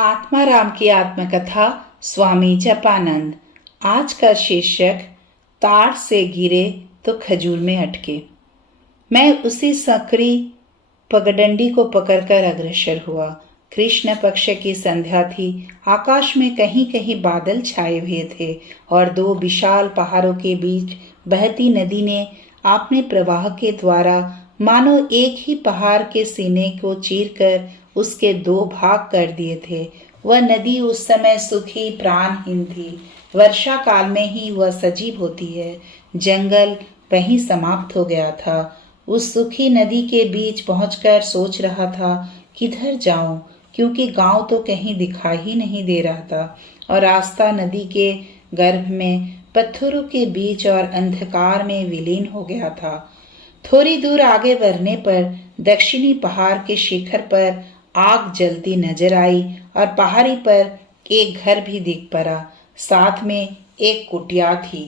आत्माराम की आत्मकथा स्वामी जपानंद। आज का शीर्षक तार से गिरे तो खजूर में अटके। मैं उसी सकरी पगडंडी को पकड़कर अग्रसर हुआ। कृष्ण पक्ष की संध्या थी। आकाश में कहीं कहीं बादल छाए हुए थे और दो विशाल पहाड़ों के बीच बहती नदी ने अपने प्रवाह के द्वारा मानो एक ही पहाड़ के सीने को चीरकर उसके दो भाग कर दिए थे। वह नदी उस समय सूखी प्राणहीन थी। वर्षा काल में ही वह सजीव होती है। जंगल वहीं समाप्त हो गया था। उस सूखी नदी के बीच पहुंचकर सोच रहा था किधर जाऊं, क्योंकि गांव तो कहीं दिखाई ही नहीं दे रहा था और रास्ता नदी के गर्भ में पत्थरों के बीच और अंधकार में विलीन हो गया था। थोड़ी दूर आगे बढ़ने पर दक्षिणी पहाड़ के शिखर पर आग जलती नजर आई और पहाड़ी पर एक घर भी दिख पड़ा। साथ में एक कुटिया थी।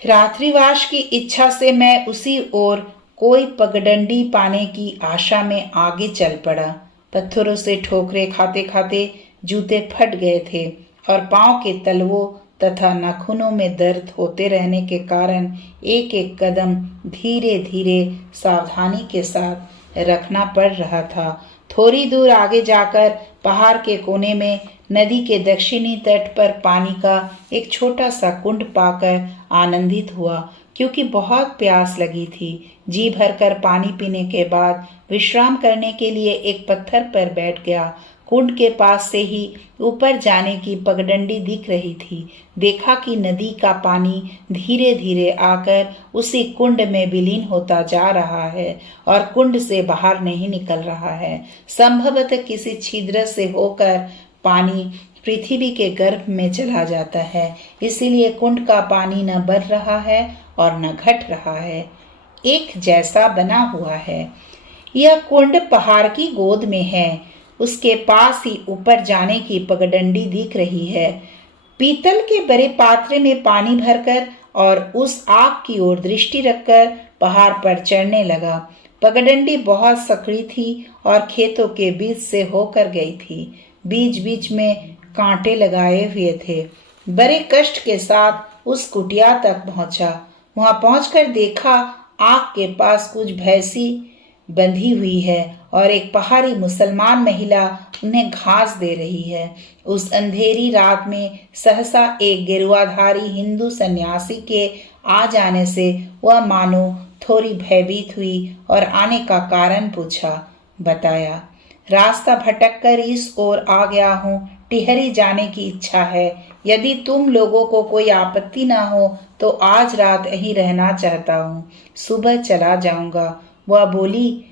रात्रिवास की इच्छा से मैं उसी ओर कोई पगडंडी पाने की आशा में आगे चल पड़ा। पत्थरों से ठोकरे खाते खाते जूते फट गए थे और पांव के तलवों तथा नाखूनों में दर्द होते रहने के कारण एक एक कदम धीरे धीरे सावधानी के साथ रखना पड़ रहा था। थोड़ी दूर आगे जाकर पहाड़ के कोने में नदी के दक्षिणी तट पर पानी का एक छोटा सा कुंड पाकर आनंदित हुआ, क्योंकि बहुत प्यास लगी थी। जी भरकर पानी पीने के बाद विश्राम करने के लिए एक पत्थर पर बैठ गया। कुंड के पास से ही ऊपर जाने की पगडंडी दिख रही थी। देखा कि नदी का पानी धीरे धीरे आकर उसी कुंड में विलीन होता जा रहा है और कुंड से बाहर नहीं निकल रहा है। संभवतः किसी छिद्र से होकर पानी पृथ्वी के गर्भ में चला जाता है, इसीलिए कुंड का पानी न बढ़ रहा है और न घट रहा है, एक जैसा बना हुआ है। यह कुंड पहाड़ की गोद में है। उसके पास ही ऊपर जाने की पगडंडी दिख रही है। पीतल के बड़े पात्र में पानी भरकर और उस आग की ओर दृष्टि रखकर पहाड़ पर चढ़ने लगा। पगडंडी बहुत सकड़ी थी और खेतों के बीच से होकर गई थी। बीच बीच में कांटे लगाए हुए थे। बड़े कष्ट के साथ उस कुटिया तक पहुंचा। वहां पहुंचकर देखा आग के पास कुछ भैंसी बंधी हुई है और एक पहाड़ी मुसलमान महिला उन्हें घास दे रही है। उस अंधेरी रात में सहसा एक गेरुआधारी हिंदू सन्यासी के आ जाने से वह मानो थोड़ी भयभीत हुई और आने का कारण पूछा। बताया, रास्ता भटक कर इस ओर आ गया हूँ। टिहरी जाने की इच्छा है। यदि तुम लोगों को कोई आपत्ति ना हो तो आज रात यहीं रहना चाहता हूँ। सुबह चला जाऊंगा। वह बोली,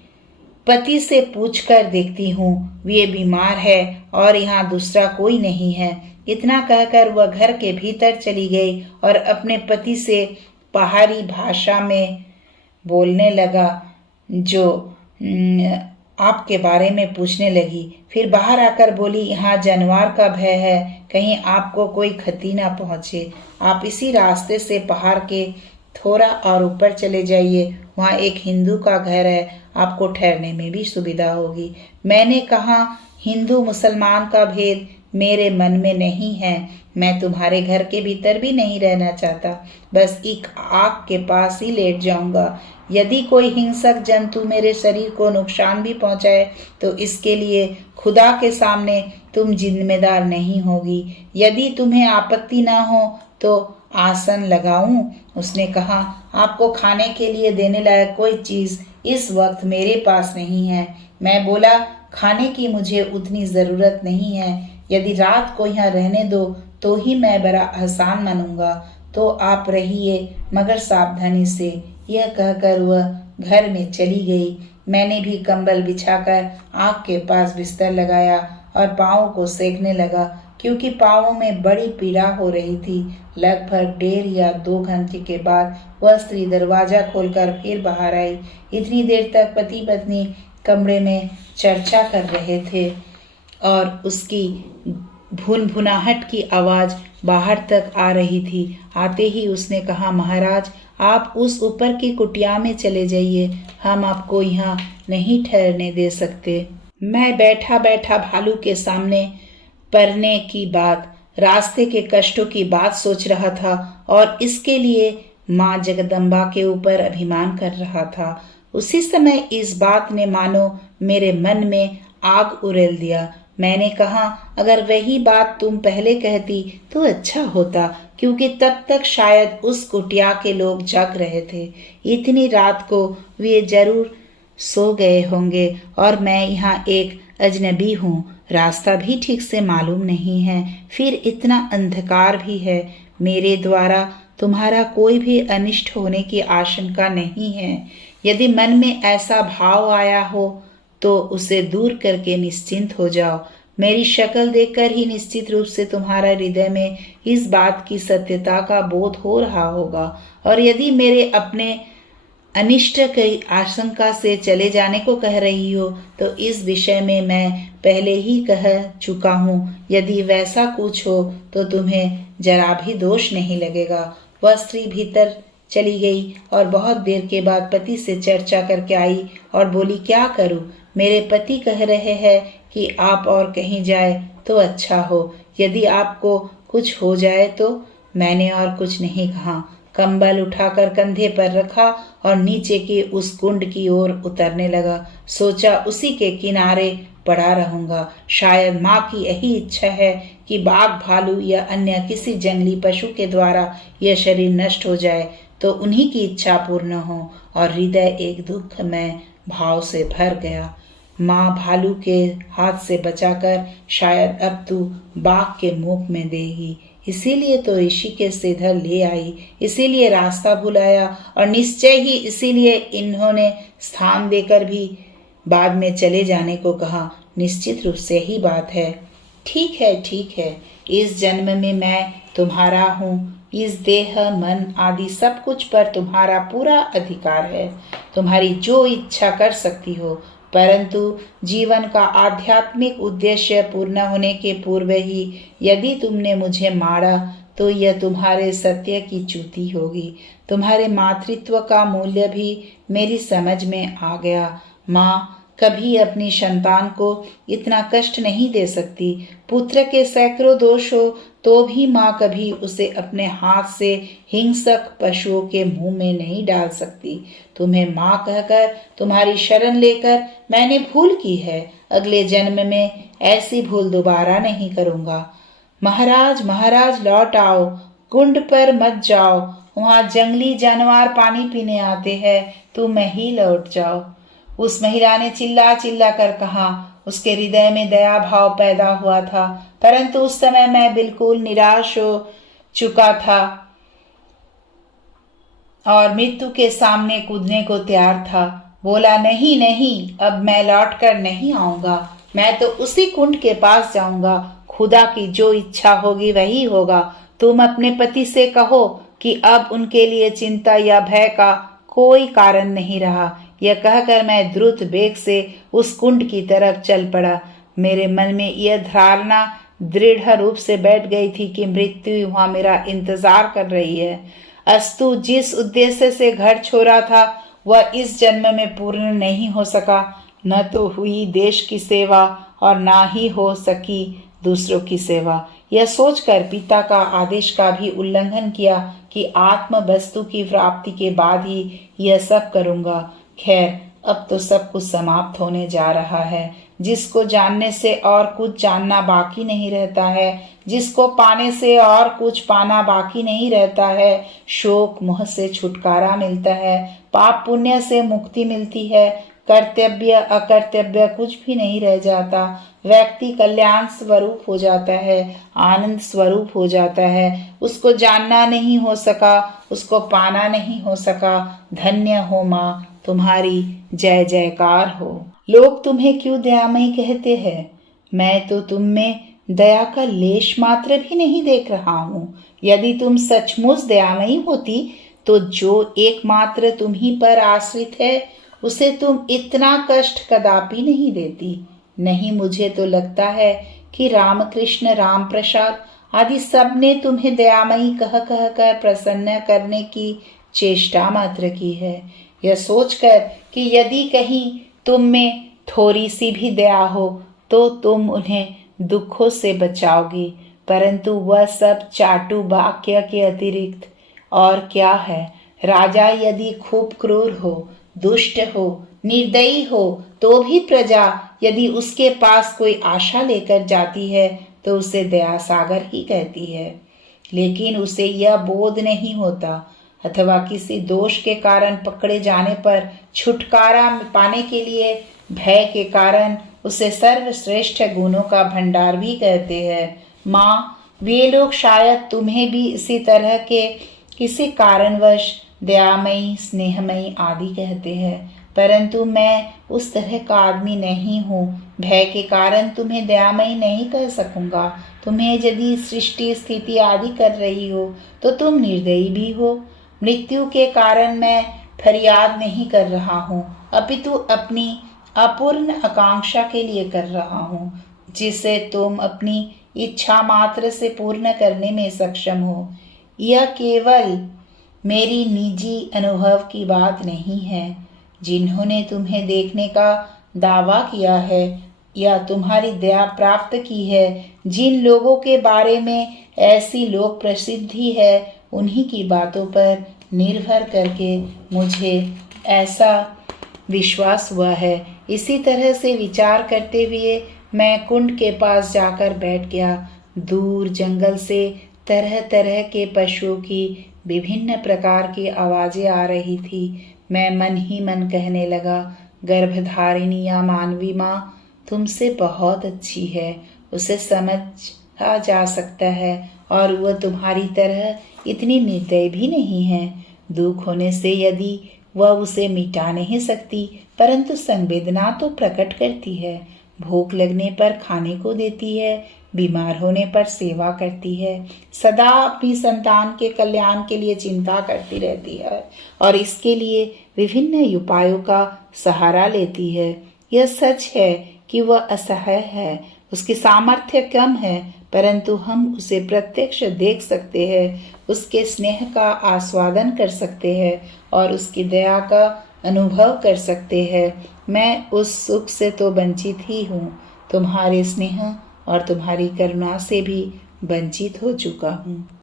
पति से पूछकर देखती हूँ, वे बीमार है और यहाँ दूसरा कोई नहीं है। इतना कहकर वह घर के भीतर चली गई और अपने पति से पहाड़ी भाषा में बोलने लगा, जो आपके बारे में पूछने लगी। फिर बाहर आकर बोली, यहाँ जानवर का भय है, कहीं आपको कोई क्षति ना पहुँचे। आप इसी रास्ते से पहाड़ के थोड़ा और ऊपर चले जाइए। वहाँ एक हिंदू का घर है, आपको ठहरने में भी सुविधा होगी। मैंने कहा, हिंदू मुसलमान का भेद मेरे मन में नहीं है। मैं तुम्हारे घर के भीतर भी नहीं रहना चाहता। बस एक आग के पास ही लेट जाऊंगा। यदि कोई हिंसक जंतु मेरे शरीर को नुकसान भी पहुंचाए तो इसके लिए खुदा के सामने तुम जिम्मेदार नहीं होगी। यदि तुम्हें आपत्ति ना हो तो आसन लगाऊं। उसने कहा, आपको खाने के लिए देने लायक कोई चीज इस वक्त मेरे पास नहीं है। मैं बोला, खाने की मुझे उतनी जरूरत नहीं है। यदि रात को यहाँ रहने दो तो ही मैं बड़ा एहसान मानूंगा। तो आप रहिए, मगर सावधानी से। यह कहकर वह घर में चली गई। मैंने भी कंबल बिछाकर आग के पास बिस्तर लगाया और पाँव को सेकने लगा, क्योंकि पाँवों में बड़ी पीड़ा हो रही थी। लगभग 1.5 या 2 घंटे के बाद वह स्त्री दरवाजा खोलकर फिर बाहर आई। इतनी देर तक पति पत्नी कमरे में चर्चा कर रहे थे और उसकी भुनभुनाहट की आवाज बाहर तक आ रही थी। आते ही उसने कहा, महाराज, आप उस ऊपर की कुटिया में चले जाइए, हम आपको यहाँ नहीं ठहरने दे सकते। मैं बैठा बैठा भालू के सामने परने की बात, रास्ते के कष्टों की बात सोच रहा था और इसके लिए माँ जगदम्बा के ऊपर अभिमान कर रहा था। उसी समय इस बात ने मानो मेरे मन में आग उड़ेल दिया। मैंने कहा, अगर वही बात तुम पहले कहती तो अच्छा होता, क्योंकि तब तक शायद उस कुटिया के लोग जग रहे थे। इतनी रात को वे जरूर सो गए होंगे और मैं यहाँ एक अजनबी हूँ, रास्ता भी ठीक से मालूम नहीं है, फिर इतना अंधकार भी है। मेरे द्वारा तुम्हारा कोई भी अनिष्ट होने की आशंका नहीं है। यदि मन में ऐसा भाव आया हो तो उसे दूर करके निश्चिंत हो जाओ। मेरी शक्ल देखकर ही निश्चित रूप से तुम्हारा हृदय में इस बात की सत्यता का बोध हो रहा होगा, और यदि मेरे अपने अनिष्ट की आशंका से चले जाने को कह रही हो तो इस विषय में मैं पहले ही कह चुका हूँ। यदि वैसा कुछ हो तो तुम्हें जरा भी दोष नहीं लगेगा। वह स्त्री भीतर चली गई और बहुत देर के बाद पति से चर्चा करके आई और बोली, क्या करूं? मेरे पति कह रहे हैं कि आप और कहीं जाए तो अच्छा हो। यदि आपको कुछ हो जाए तो। मैंने और कुछ नहीं कहा। कंबल उठाकर कंधे पर रखा और नीचे की उस कुंड की ओर उतरने लगा। सोचा उसी के किनारे पड़ा रहूंगा। शायद माँ की यही इच्छा है कि बाघ, भालू या अन्य किसी जंगली पशु के द्वारा यह शरीर नष्ट हो जाए तो उन्हीं की इच्छा पूर्ण हो। और हृदय एक दुखमय भाव से भर गया। माँ भालू के हाथ से बचाकर शायद अब तू बाघ के मुख में देगी, इसीलिए तो ऋषिकेश से इधर ले आई, इसीलिए रास्ता भुलाया और निश्चय ही इसीलिए इन्होंने स्थान देकर भी बाद में चले जाने को कहा। निश्चित रूप से ही बात है। ठीक है, ठीक है, इस जन्म में मैं तुम्हारा हूँ। इस देह, मन आदि सब कुछ पर तुम्हारा पूरा अधिकार है। तुम्हारी जो इच्छा कर सकती हो, परंतु जीवन का आध्यात्मिक उद्देश्य पूर्ण होने के पूर्व ही यदि तुमने मुझे मारा तो यह तुम्हारे सत्य की च्युति होगी। तुम्हारे मातृत्व का मूल्य भी मेरी समझ में आ गया। माँ कभी अपनी संतान को इतना कष्ट नहीं दे सकती। पुत्र के सैकड़ों दोष हो तो भी माँ कभी उसे अपने हाथ से हिंसक पशुओं के मुंह में नहीं डाल सकती। तुम्हें माँ कहकर, तुम्हारी शरण लेकर मैंने भूल की है। अगले जन्म में ऐसी भूल दोबारा नहीं करूँगा। महाराज, महाराज लौट आओ, कुंड पर मत जाओ, वहाँ जंगली जानवर पानी पीने आते हैं, तुम ही लौट जाओ। उस महिला ने चिल्ला चिल्ला कर कहा। उसके हृदय में दया भाव पैदा हुआ था, परंतु उस समय मैं बिल्कुल निराश हो चुका था और मृत्यु के सामने कूदने को तैयार था। बोला, नहीं नहीं, अब मैं लौट कर नहीं आऊंगा। मैं तो उसी कुंड के पास जाऊंगा। खुदा की जो इच्छा होगी वही होगा। तुम अपने पति से कहो कि अब उनके लिए चिंता या भय का कोई कारण नहीं रहा। यह कहकर मैं द्रुत वेग से उस कुंड की तरफ चल पड़ा। मेरे मन में यह धारणा दृढ़ रूप से बैठ गई थी कि मृत्यु वहां मेरा इंतजार कर रही है। अस्तु, जिस उद्देश्य से घर छोड़ा था वह इस जन्म में पूर्ण नहीं हो सका। न तो हुई देश की सेवा और ना ही हो सकी दूसरों की सेवा। यह सोचकर पिता का आदेश का भी उल्लंघन किया कि आत्म वस्तु की प्राप्ति के बाद ही यह सब करूंगा। खैर, अब तो सब कुछ समाप्त होने जा रहा है। जिसको जानने से और कुछ जानना बाकी नहीं रहता है, जिसको पाने से और कुछ पाना बाकी नहीं रहता है। शोक मोह से छुटकारा मिलता है, पाप पुण्य से मुक्ति मिलती है, कर्तव्य अकर्तव्य कुछ भी नहीं रह जाता। व्यक्ति कल्याण स्वरूप हो जाता है, आनंद स्वरूप हो जाता है। उसको जानना नहीं हो सका, उसको पाना नहीं हो सका। धन्य हो माँ, तुम्हारी जय जयकार हो। लोग तुम्हें क्यों दयामयी कहते हैं? मैं तो तुम में दया का लेश मात्र भी नहीं देख रहा हूँ। यदि तुम सचमुच दयामयी होती तो जो एकमात्र तुम ही पर आश्रित है उसे तुम इतना कष्ट कदापि नहीं देती। नहीं, मुझे तो लगता है कि रामकृष्ण, राम प्रसाद आदि सब ने तुम्हें दयामयी कह कह कर प्रसन्न करने की चेष्टा मात्र की है। यह सोचकर कि यदि कहीं तुम में थोड़ी सी भी दया हो तो तुम उन्हें दुखों से बचाओगी, परंतु वह सब चाटू वाक्य के अतिरिक्त और क्या है। राजा यदि खूब क्रूर हो, दुष्ट हो, निर्दयी हो, तो भी प्रजा यदि उसके पास कोई आशा लेकर जाती है तो उसे दया सागर ही कहती है। लेकिन उसे यह बोध नहीं होता, अथवा किसी दोष के कारण पकड़े जाने पर छुटकारा पाने के लिए भय के कारण उसे सर्वश्रेष्ठ गुणों का भंडार भी कहते हैं। माँ, वे लोग शायद तुम्हें भी इसी तरह के किसी कारणवश दयामयी, स्नेहमयी आदि कहते हैं, परंतु मैं उस तरह का आदमी नहीं हूँ। भय के कारण तुम्हें दयामयी नहीं कह सकूंगा। तुम्हें यदि सृष्टि, स्थिति आदि कर रही हो तो तुम निर्दयी भी हो। मृत्यु के कारण मैं फरियाद नहीं कर रहा हूँ, अपितु अपनी अपूर्ण आकांक्षा के लिए कर रहा हूँ, जिसे तुम अपनी इच्छा मात्र से पूर्ण करने में सक्षम हो। यह केवल मेरी निजी अनुभव की बात नहीं है। जिन्होंने तुम्हें देखने का दावा किया है या तुम्हारी दया प्राप्त की है, जिन लोगों के बारे में ऐसी लोक प्रसिद्धि है, उन्हीं की बातों पर निर्भर करके मुझे ऐसा विश्वास हुआ है। इसी तरह से विचार करते हुए मैं कुंड के पास जाकर बैठ गया। दूर जंगल से तरह तरह के पशुओं की विभिन्न प्रकार की आवाजें आ रही थी। मैं मन ही मन कहने लगा, गर्भधारिणी या मानवी माँ तुमसे बहुत अच्छी है, उसे समझा जा सकता है और वह तुम्हारी तरह इतनी निर्दयी भी नहीं है। दुख होने से यदि वह उसे मिटा नहीं सकती, परंतु संवेदना तो प्रकट करती है। भूख लगने पर खाने को देती है, बीमार होने पर सेवा करती है, सदा अपनी संतान के कल्याण के लिए चिंता करती रहती है और इसके लिए विभिन्न उपायों का सहारा लेती है। यह सच है कि वह असहाय है, उसकी सामर्थ्य कम है, परंतु हम उसे प्रत्यक्ष देख सकते हैं, उसके स्नेह का आस्वादन कर सकते हैं और उसकी दया का अनुभव कर सकते हैं। मैं उस सुख से तो वंचित ही हूँ, तुम्हारे स्नेह और तुम्हारी करुणा से भी वंचित हो चुका हूँ।